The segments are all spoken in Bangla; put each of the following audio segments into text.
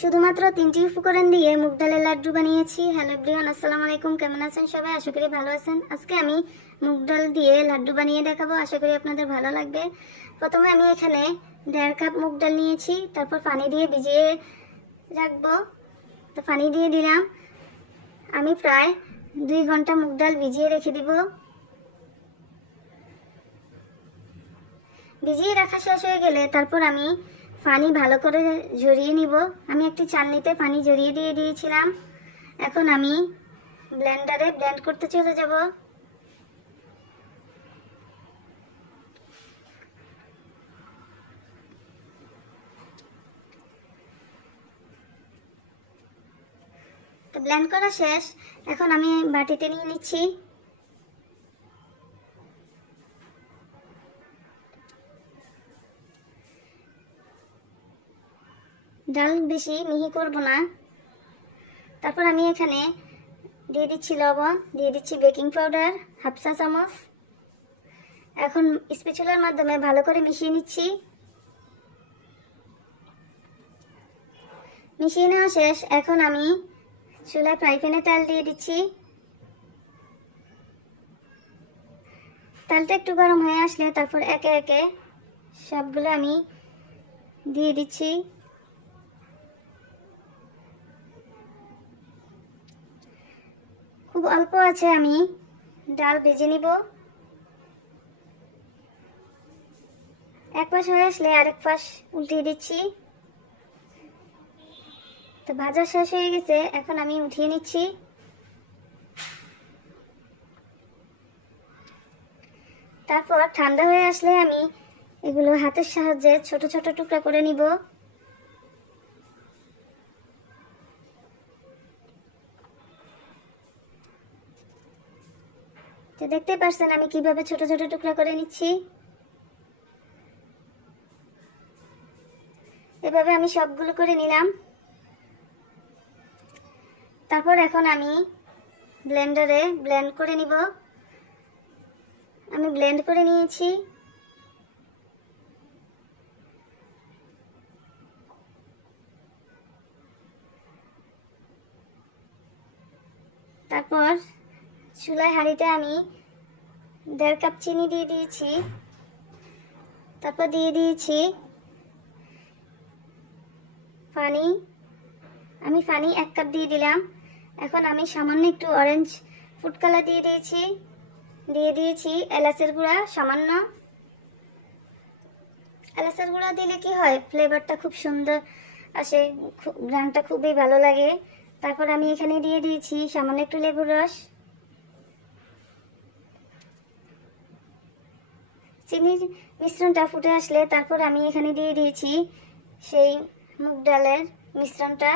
শুধুমাত্র 3টি উপকরণ দিয়ে মুগ ডালের লাড্ডু বানিয়েছি। হ্যালো এভরিওয়ান, আসসালামু আলাইকুম। কেমন আছেন সবাই? আশা করি ভালো আছেন। আজকে আমি মুগ ডাল দিয়ে লাড্ডু বানিয়ে দেখাবো, আশা করি আপনাদের ভালো লাগবে। প্রথমে আমি এখানে 1.5 কাপ মুগ ডাল নিয়েছি, তারপর পানি দিয়ে ভিজিয়ে রাখবো। তো পানি দিয়ে দিলাম। আমি প্রায় 2 ঘন্টা মুগ ডাল ভিজিয়ে রেখে দিব। ভিজিয়ে রাখা শেষ হয়ে গেলে তারপর আমি পানি ভালো করে ঝরিয়ে নিব। আমি একটি চালনিতে পানি ঝরিয়ে দিয়ে দিয়েছিলাম। এখন আমি ব্লেন্ডারে ব্লেন্ড করতে চলে যাব। তো ব্লেন্ড করা শেষ। এখন আমি বাটিতে নিয়ে নিচ্ছি। ডাল বেশি মিহি করব না। তারপর আমি এখানে দিয়ে দিচ্ছি লবণ, দিয়ে দিচ্ছি বেকিং পাউডার 1/2 চা চামচ। এখন স্প্যাচুলার মাধ্যমে ভালো করে মিশিয়ে নিচ্ছি। মিশিয়ে নেওয়া শেষ। এখন আমি চুলায় ফ্রাই প্যানে তেল দিয়ে দিচ্ছি। তেলটা একটু গরম হয়ে আসলে তারপর একে একে সবগুলো আমি দিয়ে দিচ্ছি। খুব অল্প আছে আমি ডাল ভেজে নিব। এক পাশ হয়ে আসলে আরেক পাশ উল্টিয়ে দিচ্ছি। তো ভাজা শেষ হয়ে গেছে, এখন আমি উঠিয়ে নিচ্ছি। তারপর ঠান্ডা হয়ে আসলে আমি এগুলো হাতের সাহায্যে ছোট ছোট টুকরা করে নিব। তো দেখতে পাচ্ছেন আমি কিভাবে ছোট ছোট টুকরা করে নিচ্ছি। এভাবে আমি সবগুলো করে নিলাম। তারপর এখন আমি ব্লেন্ডারে ব্লেন্ড করে নিব। আমি ব্লেন্ড করে নিয়েছি। তারপর চুলায় হাঁড়িতে আমি 1.5 কাপ চিনি দিয়ে দিয়েছি। তারপর দিয়ে দিয়েছি পানি। আমি পানি 1 কাপ দিয়ে দিলাম। এখন আমি সামান্য একটু অরেঞ্জ ফুড কালার দিয়ে দিয়েছি এলাচের গুঁড়া সামান্য। এলাচের গুঁড়া দিলে কি হয়, ফ্লেভারটা খুব সুন্দর আসে, ঘ্রাণটা খুবই ভালো লাগে। তারপর আমি এখানে দিয়ে দিয়েছি সামান্য একটু লেবুর রস। চিনির মিশ্রণটা ফুটে আসলে তারপর আমি এখানে দিয়ে দিয়েছি সেই মুগ ডালের মিশ্রণটা।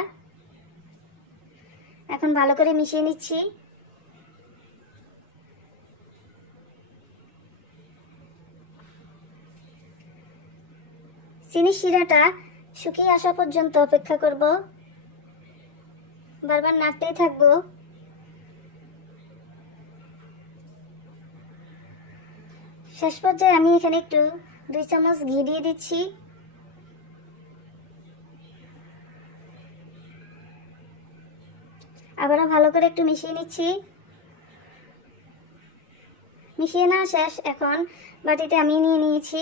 এখন ভালো করে মিশিয়ে নিচ্ছি। চিনির শিরাটা শুকিয়ে আসা পর্যন্ত অপেক্ষা করব। বারবার নাড়তেই থাকবো। শেষ পর্যায়ে আমি এখানে একটু 2 চামচ ঘি দিয়ে দিচ্ছি। আবারও ভালো করে একটু মিশিয়ে নিচ্ছি। মিশিয়ে নেওয়া শেষ। এখন বাটিতে আমি নিয়ে নিয়েছি।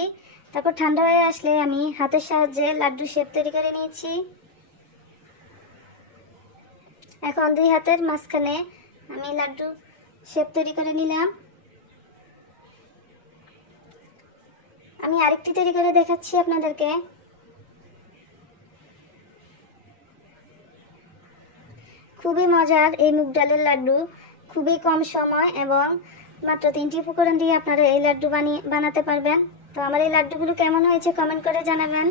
তারপর ঠান্ডা হয়ে আসলে আমি হাতের সাহায্যে লাড্ডু শেপ তৈরি করে নিয়েছি। এখন 2 হাতের মাঝখানে আমি লাড্ডু শেপ তৈরি করে নিলাম। আমি আরেকটি তৈরি করে দেখাচ্ছি আপনাদেরকে। খুবই মজার এই মুগ ডালের লাড্ডু। খুবই কম সময় এবং মাত্র 3টি উপকরণ দিয়ে আপনারা এই লাড্ডু বানাতে পারবেন। তো আমার এই লাড্ডুগুলো কেমন হয়েছে কমেন্ট করে জানাবেন।